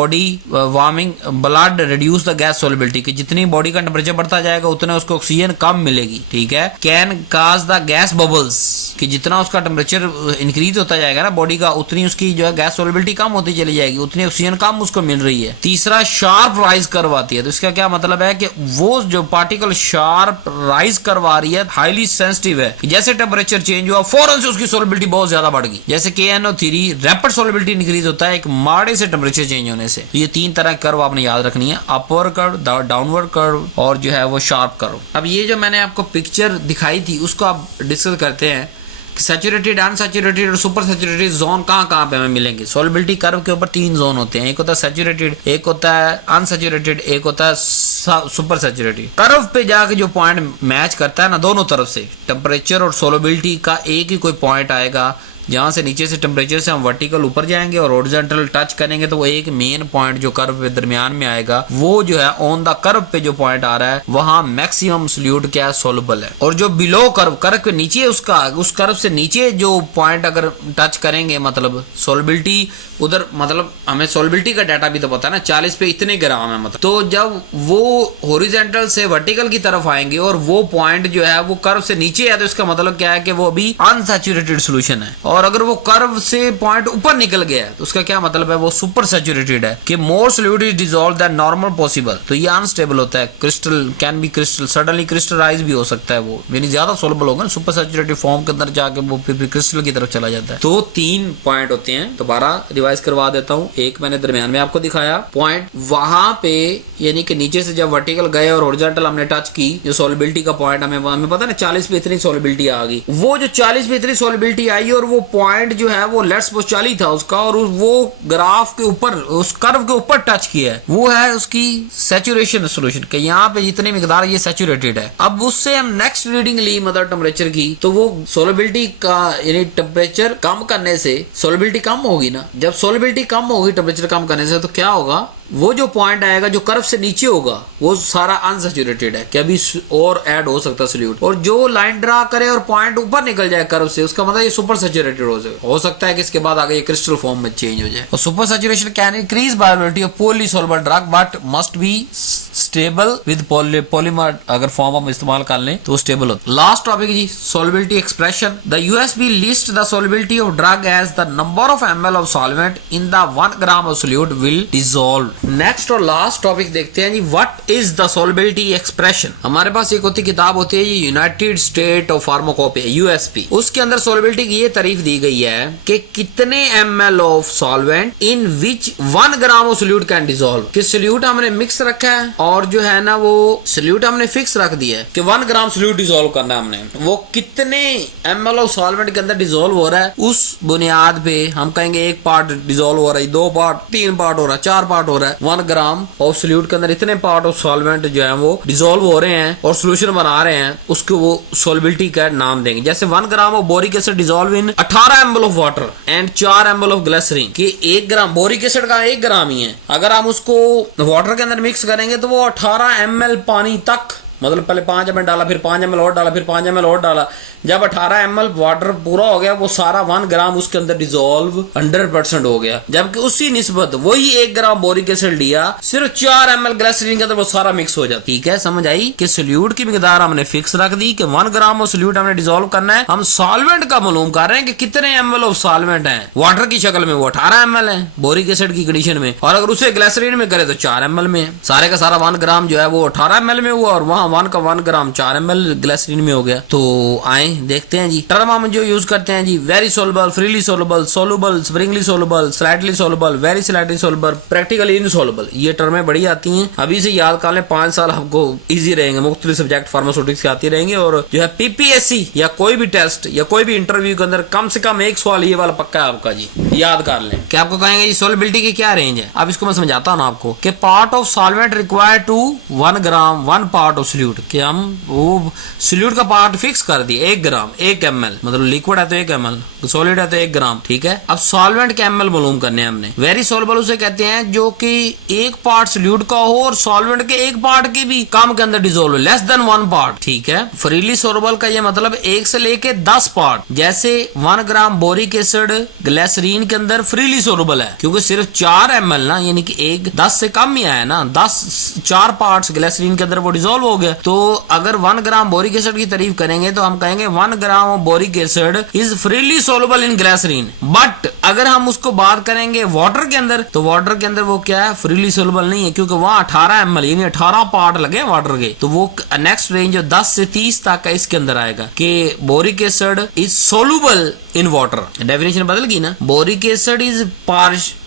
blood reduce the gas solubility, कि जितनी बॉडी का टेम्परेचर बढ़ता जाएगा उतने उसको ऑक्सीजन कम मिलेगी, ठीक है। Can cause the gas bubbles, कि जितना उसका टेम्परेचर इंक्रीज होता जाएगा ना बॉडी का उतनी उसकी जो है गैस सोलबिलिटी कम होती चली जाएगी, उतनी ऑक्सीजन कम उसको मिल रही है। तीसरा शार्प राइज कर्व आती है, तो इसका क्या मतलब है कि वो जो पार्टिकल शार्प राइज कर्व आ रही है हाईली सेंसिटिव है, जैसे टेम्परेचर चेंज हुआ फौरन से उसकी सोलबिलिटी बहुत ज्यादा बढ़ गई, जैसे KNO3 रैपिड सोलबिलिटी इंक्रीज होता है एक माड़े से टेम्परेचर चेंज होने से। तो ये 3 तरह कर्व आपने याद रखनी है, अपवर्ड कर्व, डाउनवर्ड कर्व और जो है वो शार्प कर्व। अब ये जो मैंने आपको पिक्चर दिखाई थी उसको आप डिस्कस करते हैं कि सैचुरेटेड, अनसैचुरेटेड और सुपर सैचुरेटेड जोन कहाँ पे हमें मिलेंगे। सोलबिलिटी कर्व के ऊपर 3 जोन होते हैं, एक होता है सैचुरेटेड, एक होता है अनसैचुरेटेड, एक होता है सुपर सैचुरेटेड। कर्व पे जाके जो पॉइंट मैच करता है ना दोनों तरफ से, टेम्परेचर और सोलबिलिटी का एक ही कोई पॉइंट आएगा जहां से नीचे से टेम्परेचर से हम वर्टिकल ऊपर जाएंगे और हॉरिजॉन्टल टच करेंगे तो वो एक मेन पॉइंट जो कर्व पे दरमियान में आएगा वो जो है ऑन द कर्व पे जो पॉइंट आ रहा है वहां मैक्सिमम सोल्यूट क्या है, सोलबल है। और जो बिलो कर्व के नीचे उसका उस कर्व से नीचे जो पॉइंट अगर टच करेंगे मतलब सोलबिलिटी उधर, मतलब हमें सोलबिलिटी का डाटा भी तो पता है ना 40 पे इतने ग्राम है मतलब, तो जब वो हॉरिजॉन्टल से वर्टिकल की तरफ आएंगे और वो पॉइंट जो है वो कर्व से नीचे है तो इसका मतलब क्या है कि वो अभी अनसैचुरेटेड सोल्यूशन है। और अगर वो कर्व से पॉइंट ऊपर निकल गया है तो उसका क्या मतलब है, वो सुपर सैचुरेटेड है कि more solute is dissolve than normal possible. तो ये अनस्टेबल होता है, crystal can be crystal, suddenly crystallize भी हो सकता है, वो यानी ज्यादा सोलबल होगा ना सुपर सैचुरेटेड फॉर्म के अंदर जाके वो फिर क्रिस्टल की तरफ चला जाता है। तो 3 पॉइंट होते हैं, दोबारा रिवाइज करवा देता हूँ। एक मैंने दरमियान में आपको दिखाया पॉइंट, वहां पे यानी कि नीचे से जब वर्टिकल गए और हॉरिजॉन्टल हमने टच की, जो सोलिबिलिटी का पॉइंट हमें पता ना 40 पे इतनी सोलिबिलिटी आ गई, वो जो 40 पे इतनी सोलिबिलिटी आई और वो पॉइंट जो है वो लेट्स सपोज 40 था उसका, और वो ग्राफ के ऊपर उस कर्व के ऊपर टच किया है, वो है उसकी सैचुरेशन सोल्यूशन के यहाँ पे जितनी मिकदार ये सैचुरेटेड है। अब उससे हम नेक्स्ट रीडिंग ली मदर टेम्परेचर की, तो वो सोलिबिलिटी का यानी टेम्परेचर कम करने से सोलिबिलिटी कम होगी ना। जब सोलिबिलिटी कम होगी टेम्परेचर कम करने से, तो क्या होगा, वो जो पॉइंट आएगा जो कर्व से नीचे होगा वो सारा अनसैचुरेटेड है कि अभी और ऐड हो सकता है सोल्यूट, और जो लाइन ड्रा करे और पॉइंट ऊपर निकल जाए कर्व से, उसका मतलब ये सुपर सैचुरेटेड हो सकता है कि इसके बाद आगे ये क्रिस्टल फॉर्म में चेंज हो जाए। और super saturation can increase bioavailability of poorly soluble drug but must be stable with polymer. अगर फॉर्म हम इस्तेमाल कर लें तो स्टेबल होता है। लास्ट टॉपिक जी, solubility expression. The USP list the solubility of drug as the number of ml of solvent in the 1 gram of solute will dissolve. Next और लास्ट टॉपिक देखते हैं जी, what is the solubility expression. हमारे पास एक होती किताब होती है United state of pharmacopoeia USP, उसके अंदर सोलिबिलिटी की ये तारीफ दी गई है कि कितने ml of solvent in which 1 gram of solute can dissolve. कि सोल्यूट हमने मिक्स रखा है और जो है ना वो सोल्यूट हमने फिक्स रख दिया है कि 1 ग्राम सोल्यूट डिसॉल्व करना है हमने, वो कितने ml ऑफ सॉल्वेंट के अंदर डिसॉल्व हो रहा है, उस बुनियाद पे हम कहेंगे 1 पार्ट डिसॉल्व हो रहा है, 2 पार्ट, 3 पार्ट हो रहा है, 4 पार्ट हो रहा है। 1 ग्राम ऑफ सोल्यूट के अंदर इतने पार्ट ऑफ सॉल्वेंट जो है वो डिसॉल्व हो रहे हैं और सोल्यूशन बना रहे हैं, उसको वो सोलिबिलिटी का नाम देंगे। जैसे 1 gram of boric acid dissolve in 18 ml of water and 4 ml of glycerin. कि 1 ग्राम बोरिक एसिड का 1 ग्राम ही है, अगर हम उसको वाटर के अंदर मिक्स करेंगे तो वो 18 ml पानी तक, मतलब पहले 5 ml डाला, फिर 5 ml और डाला, फिर 5 ml और डाला, जब 18 ml वाटर पूरा हो गया, वो सारा 1 ग्राम उसके अंदर डिसॉल्व 100% हो गया। जबकि उसी निस्बत वही 1 ग्राम बोरिक एसिड लिया, सिर्फ 4 ml ग्लिसरीन के अंदर वो सारा मिक्स हो जाता। ठीक है, समझ आई कि सोल्यूट की मिकदार हमने फिक्स रख दी कि 1 ग्राम ऑफ सोल्यूट हमने डिसॉल्व करना है। हम सॉल्वेंट का मालूम कर रहे हैं कि कितने ml ऑफ सॉल्वेंट है, वाटर की शक्ल में वो 18 ml है बोरिक एसिड की कंडीशन में, और अगर उसे ग्लिसरीन में करे तो 4 ml में है। सारे का सारा 1 ग्राम जो है वो 18 ml में हुआ और वहां 1 का 1 ग्राम 4 ml ग्लिसरीन में हो गया। तो आए देखते हैं जी टर्म हम जो यूज करते हैं जी, very soluble, freely soluble, soluble, sparingly soluble, slightly soluble, very slightly soluble, practically insoluble, ये टर्में बड़ी आती हैं। अभी से याद कर लें, 5 साल आपको इजी रहेंगे, मुख्तलिफ सब्जेक्ट फार्मास्यूटिक्स के आती रहेंगे, और जो है पीपीएससी या कोई भी टेस्ट या कोई भी इंटरव्यू के अंदर कम से कम 1 सवाल ये वाला पक्का है आपका जी, याद कर लें। कि आपको कहेंगे जी सोलिबिलिटी की क्या रेंज है। अब इसको मैं समझाता हूँ आपको कि part of solvent required to 1 gram 1 part of solute, कि हम वो सोल्यूट का पार्ट फिक्स कर दिए 1 ग्राम 1 ml, मतलब लिक्विड है तो 1 ml, सॉलिड है तो 1 ग्राम। ठीक है, अब सॉल्वेंट के ml मालूम करने हैं हमने। वेरी सोलबल उसे कहते हैं जो कि 1 पार्ट सोल्यूट का हो और सॉल्वेंट के 1 पार्ट के भी कम के अंदर डिसॉल्व हो, लेस देन 1 पार्ट। ठीक है, फ्रीली सोलबल का ये मतलब 1 से लेके 10 पार्ट, जैसे 1 ग्राम बोरिक एसिड ग्लिसरीन के अंदर फ्रीली सोलबल है क्योंकि सिर्फ 4 ml ना, यानी कि 10 से कम ही आया ना, 4 पार्ट्स ग्लिसरीन के अंदर वो डिसॉल्व हो गया। तो अगर 1 ग्राम बोरिक एसिड की तारीफ करेंगे तो हम कहेंगे 1 gram of boric acid is freely soluble in glycerin. But अगर हम उसको बात करेंगे वाटर के अंदर, तो वाटर के अंदर वो क्या है, फ्रीली सोलबल नहीं है, क्योंकि वहां 18 ml यानी 18 पार्ट लगे वाटर के। तो वो नेक्स्ट रेंज 10 से 30 तक इसके अंदर आएगा कि boric acid is soluble in water. Definition बदल गई ना, boric acid is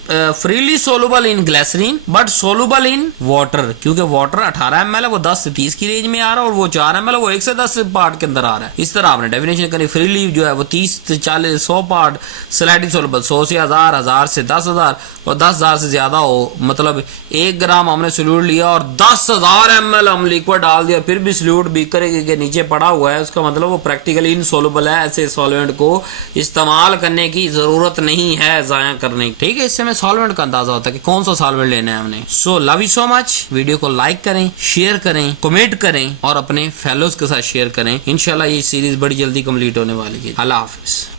freely soluble in glycerin but soluble in water, क्योंकि वाटर 18 ml है, वो 10 से 30 की रेंज में आ रहा है, और वो 4 ml है, वो 1 से 10 पार्ट के अंदर आ रहा है। इस तरह आपने डेफिनेशन करी। फ्रीली जो है वो 30 से 40 100 पार्ट, स्लाइडिंग सोलुबल 100 से 1000, 1000 से 10,000 और 10,000 से ज्यादा हो, मतलब 1 ग्राम हमने सोल्यूट लिया और 10,000 ml हम लिक्विड डाल दिया, फिर भी सोल्यूट बीकर के नीचे पड़ा हुआ है, उसका मतलब वो प्रैक्टिकली इनसोलुबल है। ऐसे सॉल्वेंट को इस्तेमाल करने की जरूरत नहीं है, जाया करने। ठीक है, इससे हमें सॉल्वेंट का अंदाजा होता है कि कौन सा सॉल्वेंट लेना है हमने। So love you so much. Video को लाइक करें, शेयर करें, कमेंट करें और अपने फेलोज के साथ शेयर करें। इंशाल्लाह ये सीरीज बड़ी जल्दी कंप्लीट होने वाली है। अल्लाह हाफिज।